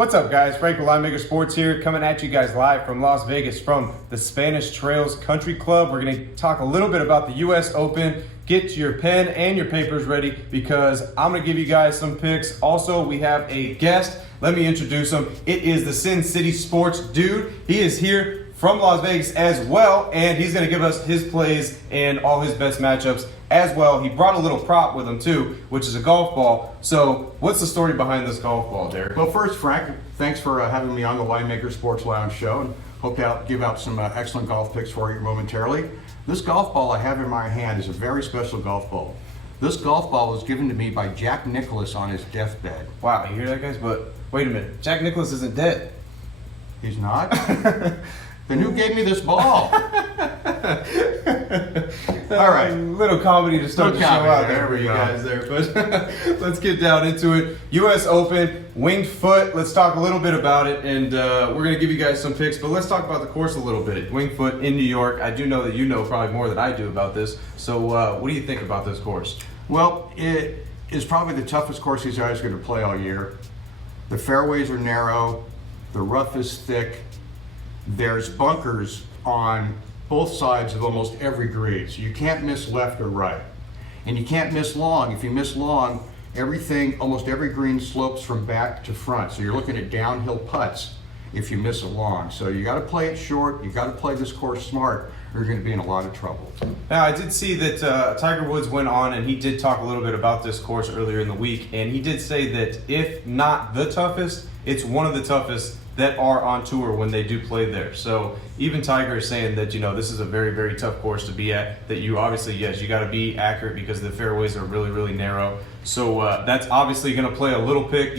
What's up, guys? Frank with Linemaker Sports here, coming at you guys live from Las Vegas from the Spanish Trails Country Club. We're going to talk a little bit about the U.S. Open. Get your pen and your papers ready because I'm going to give you guys some picks. Also, we have a guest. Let me introduce him. It is the Sin City Sports dude. He is here from Las Vegas as well, and he's going to give us his plays and all his best matchups as well. He brought a little prop with him too, which is a golf ball. So what's the story behind this golf ball, Derek? Well, first, Frank, thanks for having me on the Linemaker Sports Lounge show, and hope to give out some excellent golf picks for you momentarily. This golf ball I have in my hand is a very special golf ball. This golf ball was given to me by Jack Nicklaus on his deathbed. Wow, you hear that, guys? But wait a minute, Jack Nicklaus isn't dead. He's not? Then who gave me this ball? All right. Little comedy to start the show out there for we you go. guys there. But let's get down into it. U.S. Open, winged foot. Let's talk a little bit about it. And we're going to give you guys some picks. But let's talk about the course a little bit. Winged foot in New York. I do know that you know probably more than I do about this. So what do you think about this course? Well, it is probably the toughest course these guys are going to play all year. The fairways are narrow. The rough is thick. There's bunkers on both sides of almost every green, so you can't miss left or right. And you can't miss long. If you miss long, almost every green slopes from back to front. So you're looking at downhill putts if you miss it long. So you got to play it short. You got to play this course smart, or you're going to be in a lot of trouble. Now, I did see that Tiger Woods went on and he did talk a little bit about this course earlier in the week, and he did say that if not the toughest, it's one of the toughest that are on tour when they do play there. So even Tiger is saying that, you know, this is a very, very tough course to be at, that you obviously, yes, you got to be accurate because the fairways are really, really narrow. So that's obviously going to play a little bit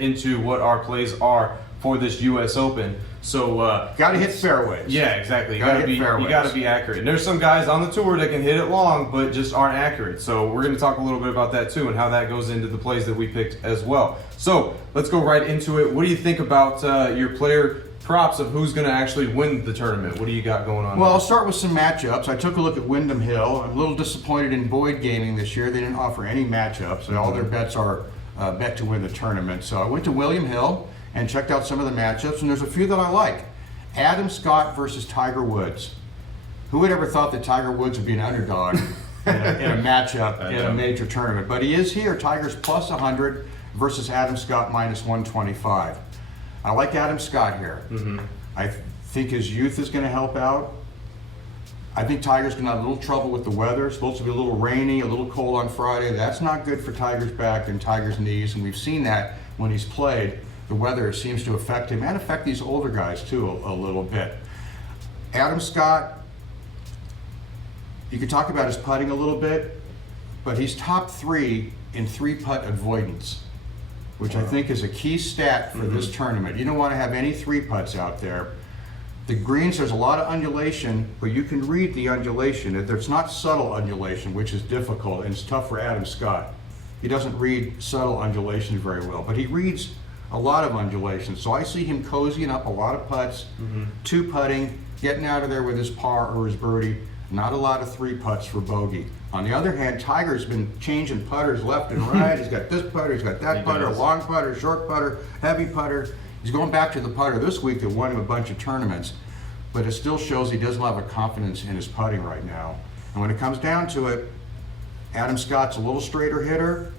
into what our plays are for this U.S. Open. So Got to hit fairways. yeah, exactly. You Gotta gotta hit fairways. you gotta be accurate. And there's some guys on the tour that can hit it long, but just aren't accurate. So we're gonna talk a little bit about that too, and how that goes into the plays that we picked as well. So let's go right into it. What do you think about your player props of who's gonna actually win the tournament? What do you got going on? Well, there? I'll start with some matchups. I took a look at Wyndham Hill. I'm a little disappointed in Boyd Gaming this year. They didn't offer any matchups, and all their bets are bet to win the tournament. So I went to William Hill and checked out some of the matchups, and there's a few that I like. Adam Scott versus Tiger Woods. Who would ever thought that Tiger Woods would be an underdog in a matchup in a major tournament? But he is here. Tiger's plus 100 versus Adam Scott minus 125. I like Adam Scott here. I think his youth is going to help out. I think Tiger's going to have a little trouble with the weather. It's supposed to be a little rainy, a little cold on Friday. That's not good for Tiger's back and Tiger's knees, and we've seen that when he's played. The weather seems to affect him and affect these older guys too a little bit. Adam Scott, you could talk about his putting a little bit, but he's top 3 in 3-putt avoidance, which I think is a key stat for this tournament. You don't want to have any 3-putts out there. The greens, there's a lot of undulation, but you can read the undulation. There's not subtle undulation, which is difficult, and it's tough for Adam Scott. He doesn't read subtle undulation very well, but he reads a lot of undulation. So I see him cozying up a lot of putts, 2-putting, getting out of there with his par or his birdie. Not a lot of 3-putts for bogey. On the other hand, Tiger's been changing putters left and right. He's got this putter, he's got that putter, long putter, short putter, heavy putter. He's going back to the putter this week that won him a bunch of tournaments, but it still shows he doesn't have a confidence in his putting right now. And when it comes down to it, Adam Scott's a little straighter hitter.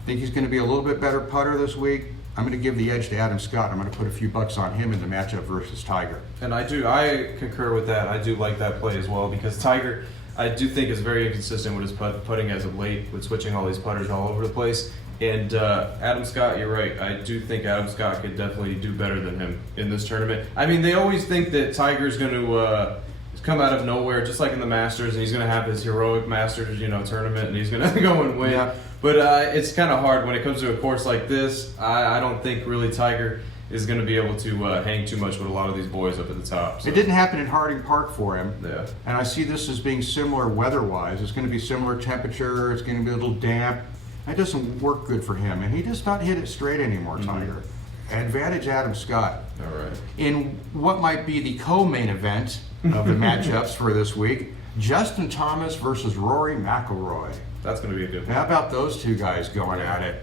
I think he's going to be a little bit better putter this week. I'm going to give the edge to Adam Scott. I'm going to put a few bucks on him in the matchup versus Tiger. And I concur with that. I do like that play as well because Tiger, I do think, is very inconsistent with his putting as of late, with switching all these putters all over the place. And Adam Scott, you're right. I do think Adam Scott could definitely do better than him in this tournament. I mean, they always think that Tiger's going to come out of nowhere, just like in the Masters, and he's going to have his heroic Masters, tournament, and he's going to go and win. Yeah. But it's kind of hard when it comes to a course like this. I don't think really Tiger is going to be able to hang too much with a lot of these boys up at the top. So. It didn't happen at Harding Park for him. Yeah. And I see this as being similar weather-wise. It's going to be similar temperature. It's going to be a little damp. That doesn't work good for him. And he does not hit it straight anymore, Tiger. Advantage Adam Scott. All right. In what might be the co-main event of the matchups for this week, Justin Thomas versus Rory McIlroy. That's going to be a good one. How about those two guys going at it?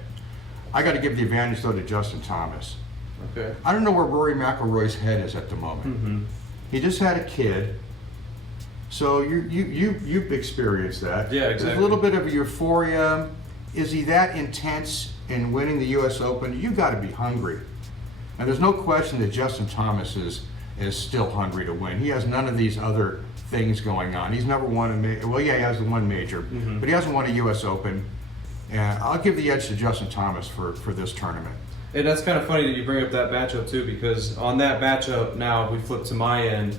I got to give the advantage though to Justin Thomas. Okay. I don't know where Rory McIlroy's head is at the moment. Mm-hmm. He just had a kid, so you've experienced that. Yeah, There's exactly. a little bit of euphoria. Is he that intense in winning the U.S. Open? You got to be hungry, and there's no question that Justin Thomas is still hungry to win. He has none of these other things going on. He's never won a major. Well, yeah, he has the one major, but he hasn't won a U.S. Open. And I'll give the edge to Justin Thomas for this tournament. And that's kind of funny that you bring up that matchup too, because on that matchup now, if we flip to my end,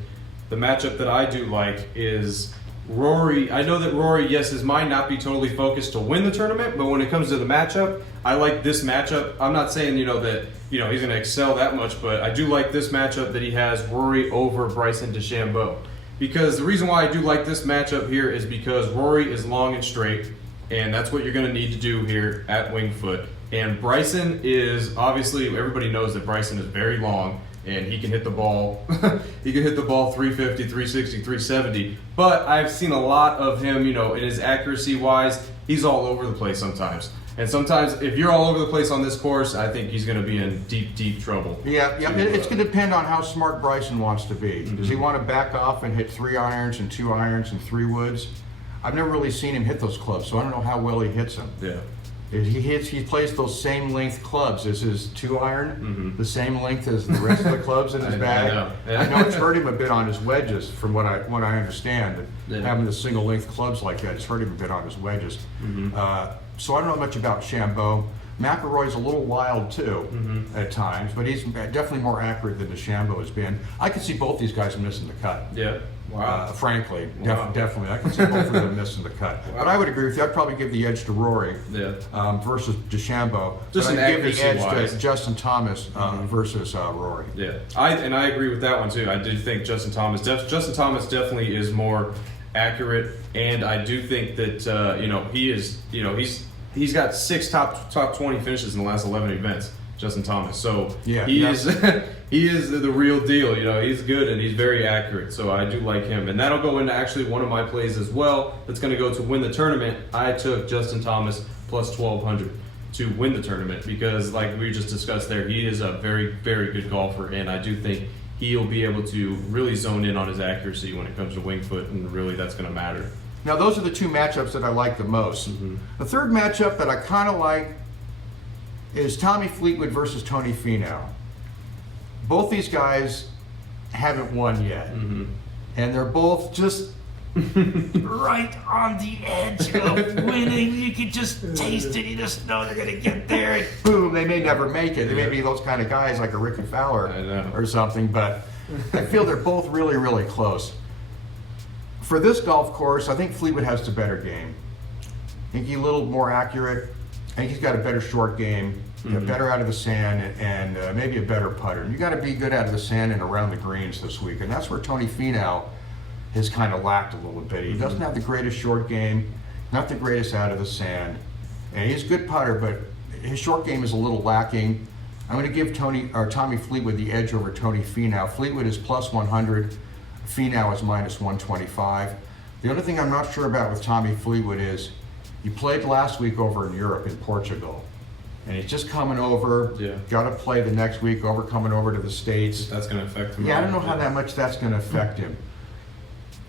the matchup that I do like is Rory. I know that Rory, yes, his mind not be totally focused to win the tournament, but when it comes to the matchup, I like this matchup. I'm not saying, that, he's going to excel that much, but I do like this matchup that he has Rory over Bryson DeChambeau. Because the reason why I do like this matchup here is because Rory is long and straight, and that's what you're going to need to do here at Winged Foot. And Bryson is, obviously, everybody knows that Bryson is very long, and he can hit the ball. He can hit the ball 350, 360, 370. But I've seen a lot of him, in his accuracy-wise, he's all over the place sometimes. And sometimes, if you're all over the place on this course, I think he's going to be in deep, deep trouble. Yeah. It's going to depend on how smart Bryson wants to be. Does he want to back off and hit 3 irons and 2 irons and 3 woods? I've never really seen him hit those clubs, so I don't know how well he hits them. Yeah. He plays those same length clubs. Is his 2-iron the same length as the rest of the clubs in his bag? I know it's hurt him a bit on his wedges, from what I understand. Yeah. Having the single length clubs like that, it's hurt him a bit on his wedges. So I don't know much about Chambeau. McIlroy's a little wild too at times, but he's definitely more accurate than DeChambeau has been. I could see both these guys missing the cut. Yeah. Wow. Frankly, Wow. definitely. I can see both of them missing the cut. Wow. But I would agree with you. I'd probably give the edge to Rory versus DeChambeau. Just but an I'd give the edge accuracy-wise. to Justin Thomas versus Rory. Yeah, I agree with that one too. I do think Justin Thomas definitely is more accurate, and I do think that he is he's got 6 top 20 finishes in the last 11 events. Justin Thomas, so he is he is the real deal. He's good and he's very accurate. So I do like him, and that'll go into actually one of my plays as well. That's going to go to win the tournament. I took Justin Thomas plus 1200 to win the tournament because, like we just discussed there, he is a very, very good golfer, and I do think he'll be able to really zone in on his accuracy when it comes to Winged Foot, and really that's going to matter. Now those are the 2 matchups that I like the most. The third matchup that I kind of like is Tommy Fleetwood versus Tony Finau. Both these guys haven't won yet, and they're both just right on the edge of winning. You can just taste it. You just know they're going to get there. And boom, they may never make it. They may be those kind of guys like a Ricky Fowler or something, but I feel they're both really, really close. For this golf course, I think Fleetwood has the better game. I think he's a little more accurate. I think he's got a better short game, better out of the sand, and maybe a better putter. And you got to be good out of the sand and around the greens this week. And that's where Tony Finau has kind of lacked a little bit. He doesn't have the greatest short game, not the greatest out of the sand. And he's a good putter, but his short game is a little lacking. I'm going to give Tommy Fleetwood the edge over Tony Finau. Fleetwood is plus 100. Finau is minus 125. The other thing I'm not sure about with Tommy Fleetwood is he played last week over in Europe, in Portugal. And he's just coming over. Yeah. Got to play the next week coming over to the States. That's going to affect him. Yeah, I don't know how that much that's going to affect him.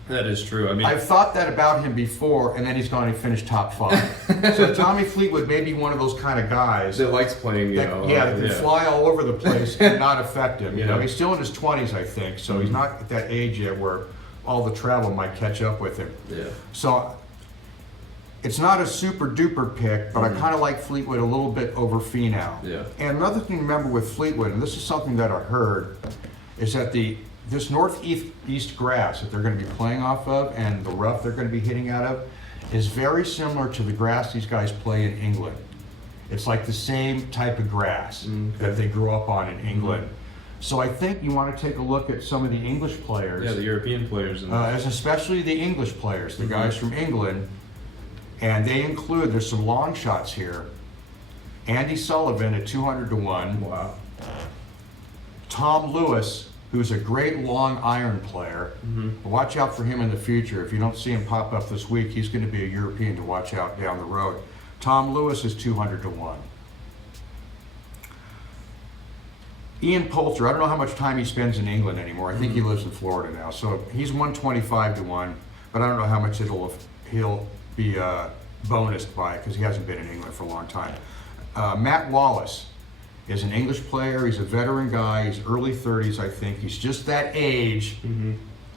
That is true. I mean, I've thought that about him before, and then he's gone and finished top 5. So Tommy Fleetwood may be one of those kind of guys that likes playing, that can fly all over the place and not affect him. He's still in his 20s, I think, so he's not at that age yet where all the travel might catch up with him. Yeah. So it's not a super duper pick, but I kind of like Fleetwood a little bit over Finau. Yeah. And another thing to remember with Fleetwood, and this is something that I heard, is that this northeast grass that they're going to be playing off of and the rough they're going to be hitting out of is very similar to the grass these guys play in England. It's like the same type of grass that they grew up on in England. So I think you want to take a look at some of the English players. Yeah, the European players. Especially the English players, the guys from England. And they include, there's some long shots here. Andy Sullivan at 200 to 1. Wow. Tom Lewis, who's a great long iron player. Watch out for him in the future. If you don't see him pop up this week, he's going to be a European to watch out down the road. Tom Lewis is 200 to 1. Ian Poulter, I don't know how much time he spends in England anymore. I think he lives in Florida now. So he's 125 to 1, but I don't know how much he'll be bonused by because he hasn't been in England for a long time. Matt Wallace is an English player. He's a veteran guy. He's early 30s, I think. He's just that age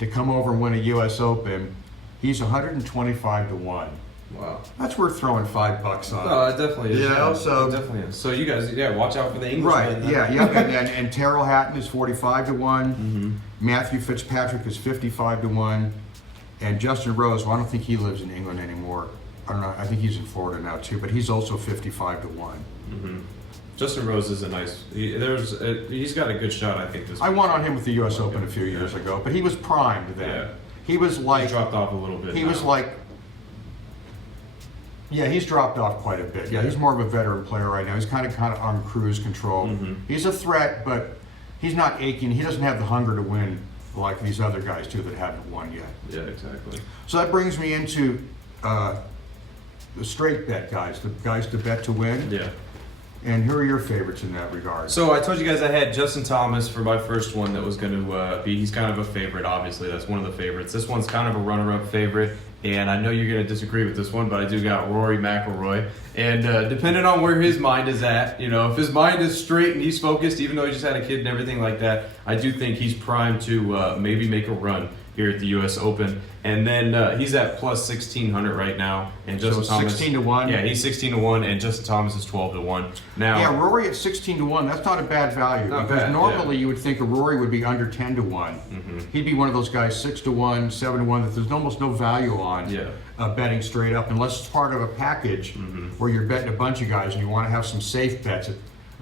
to come over and win a U.S. Open. He's 125 to 1. Wow. That's worth throwing $5 on. No, it definitely is. You know, so it definitely is. So you guys, watch out for the English. Right, and Terrell Hatton is 45 to 1. Matthew Fitzpatrick is 55 to 1. And Justin Rose, well, I don't think he lives in England anymore. I don't know, I think he's in Florida now too, but he's also 55 to 1. Justin Rose is a nice, he's got a good shot, I think. I won on him with the U.S. Open a few years ago, but he was primed then. Yeah. He was like, He dropped off a little bit. he was like, yeah, he's dropped off quite a bit. Yeah, he's more of a veteran player right now. He's kind of on cruise control. He's a threat, but he's not aching. He doesn't have the hunger to win like these other guys do that haven't won yet. Yeah, exactly. So that brings me into the straight bet guys, the guys to bet to win. Yeah. And who are your favorites in that regard? So I told you guys I had Justin Thomas for my first one that was going to be, he's kind of a favorite, obviously. That's one of the favorites. This one's kind of a runner-up favorite, and I know you're going to disagree with this one, but I do got Rory McIlroy. And depending on where his mind is at, if his mind is straight and he's focused, even though he just had a kid and everything like that, I do think he's primed to maybe make a run here at the U.S. Open. And then he's at plus 1,600 right now. And Justin Thomas, 16 to 1? Yeah, he's 16 to 1, and Justin Thomas is 12 to 1. Now, yeah, Rory at 16 to 1, that's not a bad value. Not because bad, normally you would think a Rory would be under 10 to 1. He'd be one of those guys 6 to 1, 7 to 1 that there's almost no value on betting straight up unless it's part of a package where you're betting a bunch of guys and you want to have some safe bets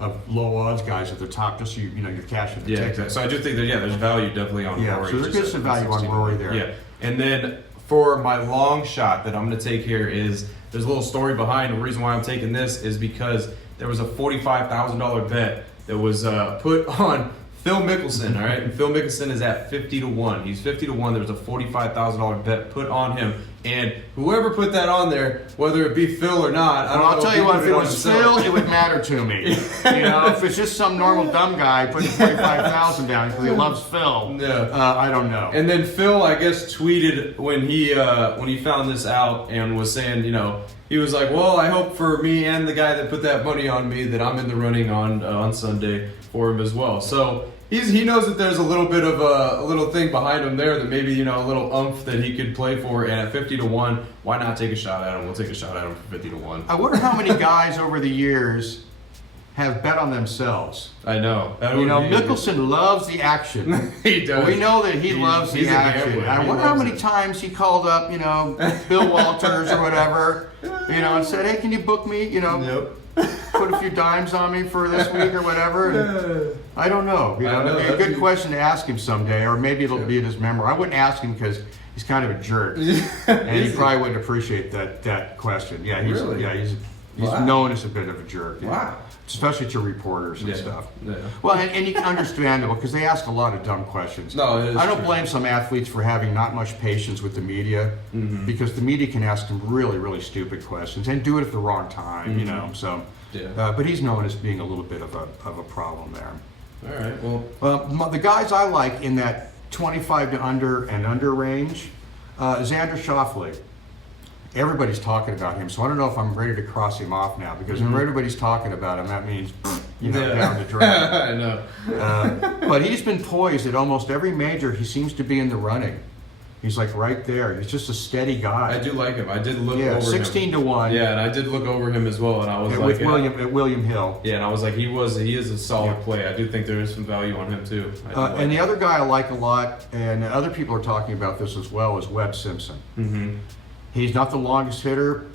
of low odds guys at the top just so you're cashing the ticket. Exactly. So I do think that there's value definitely on Rory. So there is some value on Rory there. Yeah, and then for my long shot that I'm going to take here is there's a little story behind the reason why I'm taking this is because there was a $45,000 bet that was put on Phil Mickelson. All right, and Phil Mickelson is at 50 to 1. He's 50 to 1. There was a $45,000 bet put on him, and whoever put that on there, whether it be Phil or not, I don't know. I'll tell you what, if it was himself. Phil, it would matter to me. If it's just some normal dumb guy putting 45,000 down because he loves Phil, I don't know. And then Phil, I guess, tweeted when he found this out and was saying, he was like, well, I hope for me and the guy that put that money on me that I'm in the running on Sunday for him as well. So he knows that there's a little bit of a little thing behind him there that maybe, a little umph that he could play for. And at 50 to 1, why not take a shot at him? We'll take a shot at him for 50 to 1. I wonder how many guys over the years have bet on themselves. I know. Mickelson loves the action. He does. We know that he loves the action. I wonder how many times he called up, Bill Walters or whatever, and said, hey, can you book me, put a few dimes on me for this week or whatever. And I don't know. It'd be a good question to ask him someday, or maybe it'll be in his memoir. I wouldn't ask him because he's kind of a jerk, and he probably wouldn't appreciate that question. Yeah, he's known as a bit of a jerk. Wow. Especially to reporters and stuff. Yeah. Well, and you can understandable because they ask a lot of dumb questions. No, it is I don't true. blame some athletes for having not much patience with the media because the media can ask them really, really stupid questions and do it at the wrong time. So. Yeah. But he's known as being a little bit of a problem there. All right. Well, the guys I like in that 25 to under and under range, Xander Schauffele. Everybody's talking about him, so I don't know if I'm ready to cross him off now because when everybody's talking about him, that means down the drain. I know. But he's been poised at almost every major. He seems to be in the running. He's like right there. He's just a steady guy. I do like him. I did look over 16 him. to 1. Yeah, and I did look over him as well, and I was like, with William Hill. Yeah, and I was like, he is a solid play. I do think there is some value on him too. And the other guy I like a lot, and other people are talking about this as well, is Webb Simpson. Mm-hmm. He's not the longest hitter,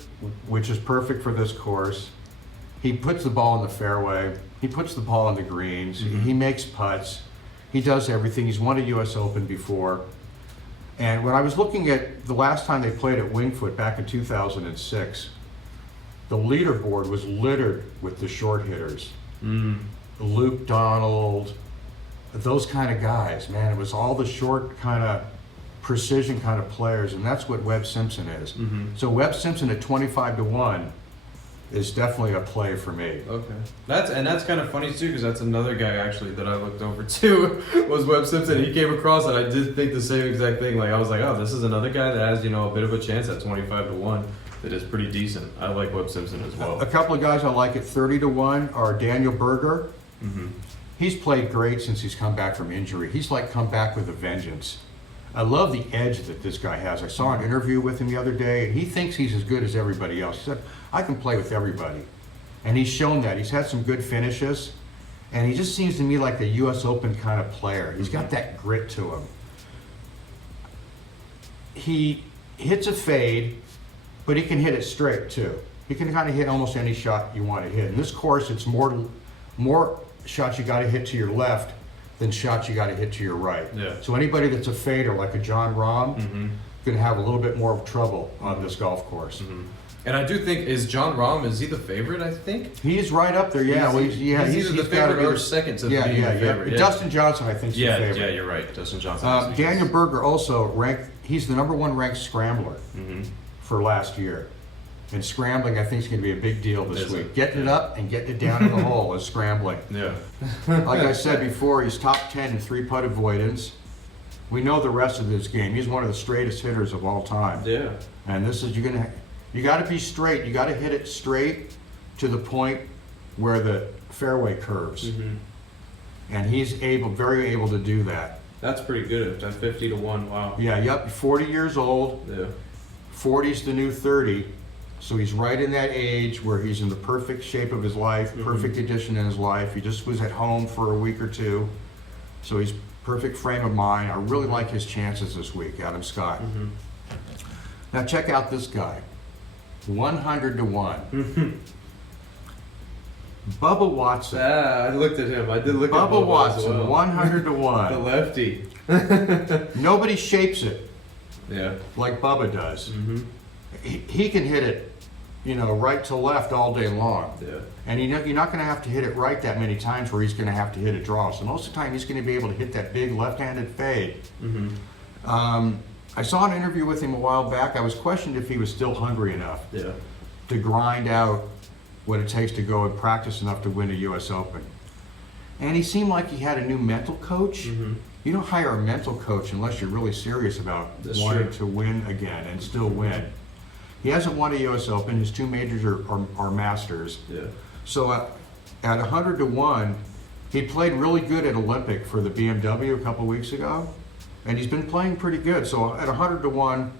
which is perfect for this course. He puts the ball in the fairway. He puts the ball on the greens. He makes putts. He does everything. He's won a U.S. Open before. And when I was looking at the last time they played at Wingfoot back in 2006, the leaderboard was littered with the short hitters. Luke Donald, those kind of guys, man. It was all the short kind of precision kind of players, and that's what Webb Simpson is. So Webb Simpson at 25 to 1 is definitely a play for me. Okay, that's kind of funny too, because that's another guy actually that I looked over to was Webb Simpson. He came across, and I did think the same exact thing. Like I was like, oh, this is another guy that has a bit of a chance at 25-1. That is pretty decent. I like Webb Simpson as well. A couple of guys I like at 30-1 are Daniel Berger. Mm-hmm. He's played great since he's come back from injury. He's like come back with a vengeance. I love the edge that this guy has. I saw an interview with him the other day, and he thinks he's as good as everybody else. He said, I can play with everybody. And he's shown that. He's had some good finishes, and he just seems to me like a U.S. Open kind of player. He's got that grit to him. He hits a fade, but he can hit it straight too. He can kind of hit almost any shot you want to hit. In this course, it's more shots you got to hit to your left than shots you got to hit to your right. Yeah. So anybody that's a fader like a John Rahm can have a little bit more trouble on this golf course. Mm-hmm. And I do think, is John Rahm, is he the favorite, I think? He's right up there, yeah. He's either the favorite or second to being the favorite. Yeah. Dustin Johnson, I think, is the favorite. Yeah, you're right. Dustin Johnson. Daniel Berger also he's the #1 ranked scrambler for last year. And scrambling, I think, is going to be a big deal this week. Getting it up and getting it down in the hole is scrambling. Yeah. Like I said before, he's top 10 in 3-putt avoidance. We know the rest of this game. He's one of the straightest hitters of all time. Yeah. And this is, you got to be straight. You got to hit it straight to the point where the fairway curves. Mm-hmm. And he's very able to do that. That's pretty good at 50-1. Wow. Yeah, yep, 40 years old. Yeah. 40's the new 30. So he's right in that age where he's in the perfect shape of his life, perfect addition in his life. He just was at home for a week or two. So he's perfect frame of mind. I really like his chances this week, Adam Scott. Mm-hmm. Now check out this guy. 100-1. Bubba Watson. I looked at him. I did look at Bubba Watson, as well. 100-1. The lefty. Nobody shapes it Yeah. like Bubba does. Mm-hmm. He can hit it, right to left all day long. Yeah. And you're not going to have to hit it right that many times where he's going to have to hit a draw. So most of the time he's going to be able to hit that big left-handed fade. Mm-hmm. I saw an interview with him a while back. I was questioned if he was still hungry enough to grind out what it takes to go and practice enough to win a U.S. Open. And he seemed like he had a new mental coach. Mm-hmm. You don't hire a mental coach unless you're really serious about wanting to win again and still win. He hasn't won a U.S. Open. His 2 majors are Masters. Yeah. So at 100-1, he played really good at Olympic for the BMW a couple weeks ago, and he's been playing pretty good. So at 100-1,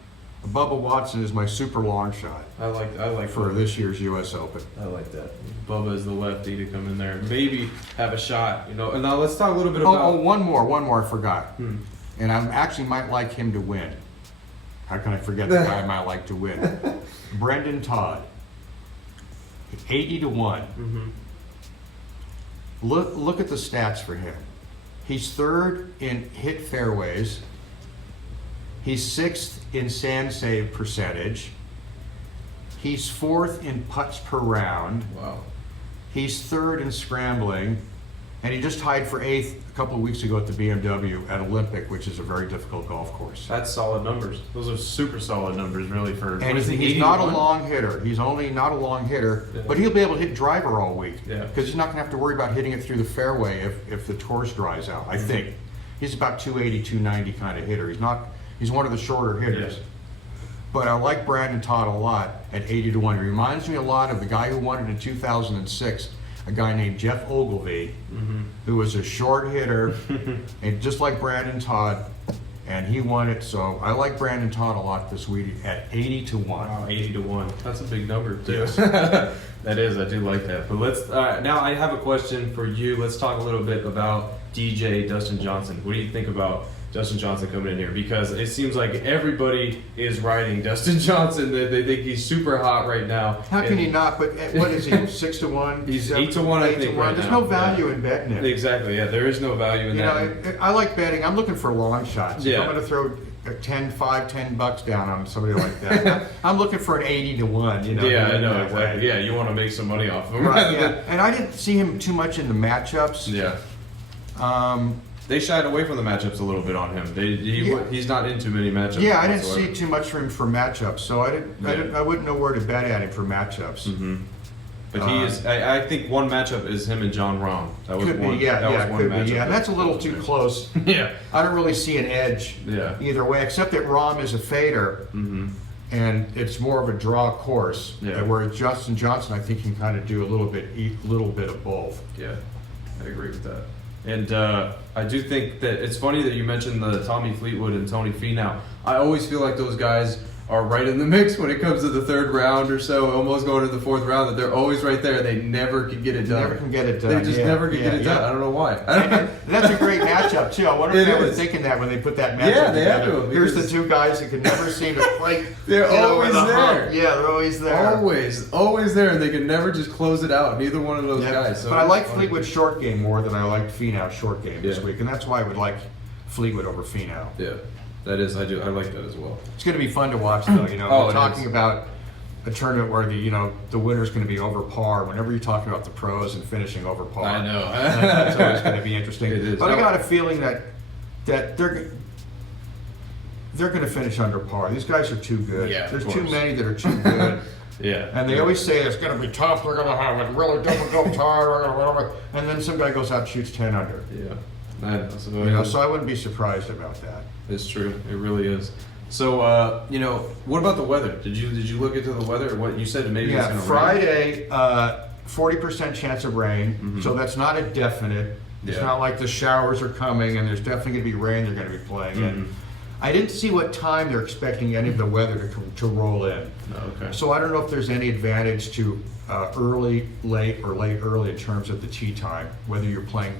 Bubba Watson is my super long shot. I like for Bubba. This year's U.S. Open. I like that. Bubba is the lefty to come in there, maybe have a shot. And now let's talk a little bit about. One more. I forgot. And I actually might like him to win. How can I forget the guy I might like to win? Brendan Todd. 80-1. Mm-hmm. Look at the stats for him. He's 3rd in hit fairways. He's 6th in sand save percentage. He's 4th in putts per round. Wow. He's 3rd in scrambling. And he just tied for 8th a couple of weeks ago at the BMW at Olympic, which is a very difficult golf course. That's solid numbers. Those are super solid numbers, really. And he's not a long hitter. He's only not a long hitter, but he'll be able to hit driver all week. Yeah. Because he's not going to have to worry about hitting it through the fairway if the course dries out, I think. He's about 280, 290 kind of hitter. He's one of the shorter hitters. Yeah. But I like Brandon Todd a lot at 80-1. He reminds me a lot of the guy who won it in 2006, a guy named Jeff Ogilvy, who was a short hitter, and just like Brandon Todd, and he won it. So I like Brandon Todd a lot this week at 80-1. Wow, 80-1. That's a big number too. Yes. That is. I do like that. But let's. Now I have a question for you. Let's talk a little bit about DJ Dustin Johnson. What do you think about Dustin Johnson coming in here? Because it seems like everybody is riding Dustin Johnson. They think he's super hot right now. How can he not? But what is he? 6-1? He's 8-1, I think. Right There's now. no value in betting him. Exactly. Yeah, there is no value in that. I like betting. I'm looking for long shots. Yeah. If I'm going to throw $10 down on somebody like that, I'm looking for an 80-1. Yeah, I know exactly. Yeah, you want to make some money off of him. Right. Yeah. And I didn't see him too much in the matchups. Yeah. They shied away from the matchups a little bit on him. He's not into many matchups. Yeah, I didn't see too much from him for matchups, so I wouldn't know where to bet at him for matchups. But he is. I think one matchup is him and John Rahm. That was Could one. be, yeah, that yeah, was one could matchup. be, yeah. That's a little too close. Yeah. I don't really see an edge Yeah. either way, except that Rahm is a fader, and it's more of a draw course. Yeah. Where Justin Johnson, I think, can kind of do a little bit of both. Yeah, I agree with that. And I do think that it's funny that you mentioned the Tommy Fleetwood and Tony Finau. I always feel like those guys are right in the mix when it comes to the third round or so, almost going to the fourth round, that they're always right there. They never can get it done. Never can get it done. They just never can get it done. I don't know why. And that's a great matchup too. I wonder if It they were is. thinking that when they put that matchup Yeah, they have together. to, Here's the because- two guys that can never seem to quite. They're get over always the hump. there. Yeah, they're always there. Always there, and they can never just close it out. Neither one of those Yeah. guys. So But I it's like funny. Fleetwood's short game more than I liked Finau's short game this Yeah. week, and that's why I would like Fleetwood over Finau. Yeah, that is. I like that as well. It's going to be fun to watch, though. You know, Oh, we're it talking is. about a tournament where the winner's going to be over par. Whenever you're talking about the pros and finishing over par, I know. that's always going to be interesting. It is. But I got a feeling that they're going to finish under par. These guys are too good. Yeah, of There's too course. many that are too good. Yeah. And they always say it's going to be tough. They're going to have a really difficult time. And then some guy goes out and shoots 10 under. Yeah. I know. So, So I wouldn't be surprised about that. it's true. It really is. So, what about the weather? Did you look into the weather? Or what you said maybe it's Yeah, going to Friday, 40% chance of rain. So that's not a definite. It's Yeah. not like the showers are coming and there's definitely going to be rain they're going to be playing in. I didn't see what time they're expecting any of the weather to roll in. Oh, okay. So I don't know if there's any advantage to early, late, or late, early in terms of the tee time, whether you're playing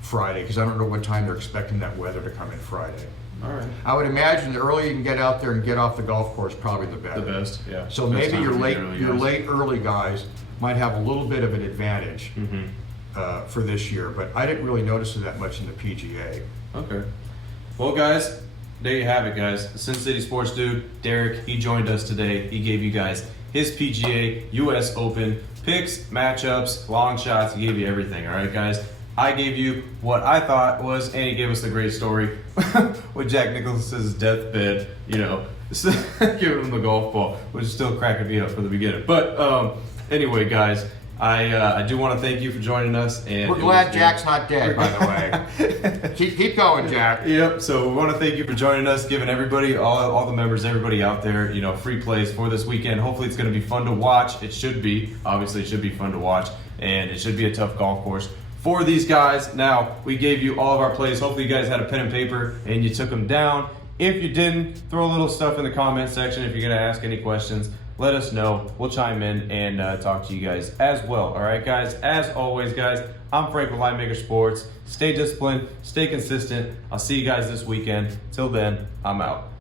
Friday, because I don't know what time they're expecting that weather to come in Friday. All right. I would imagine the earlier you can get out there and get off the golf course, probably the better. The best. Yeah. So Best maybe time your for the late, early your guys. late early guys might have a little bit of an advantage for this year, but I didn't really notice it that much in the PGA. Okay. Well, guys, there you have it, guys. The Sin City Sports Dude, Derek, he joined us today. He gave you guys his PGA US Open picks, matchups, long shots. He gave you everything. All right, guys. I gave you what I thought was, and he gave us the great story with Jack Nicklaus's deathbed. Giving him the golf ball, which is still cracking me up from the beginning. But anyway, guys, I do want to thank you for joining us. And We're it glad was- Jack's not dead, by the way. keep going, Jack. Yep. So we want to thank you for joining us, giving everybody, all the members, everybody out there, free plays for this weekend. Hopefully, it's going to be fun to watch. It should be. Obviously, it should be fun to watch, and it should be a tough golf course for these guys. Now, we gave you all of our plays. Hopefully, you guys had a pen and paper and you took them down. If you didn't, throw a little stuff in the comment section. If you're going to ask any questions, let us know. We'll chime in and talk to you guys as well. All right, guys? As always, guys, I'm Frank with Linemaker Sports. Stay disciplined. Stay consistent. I'll see you guys this weekend. Till then, I'm out.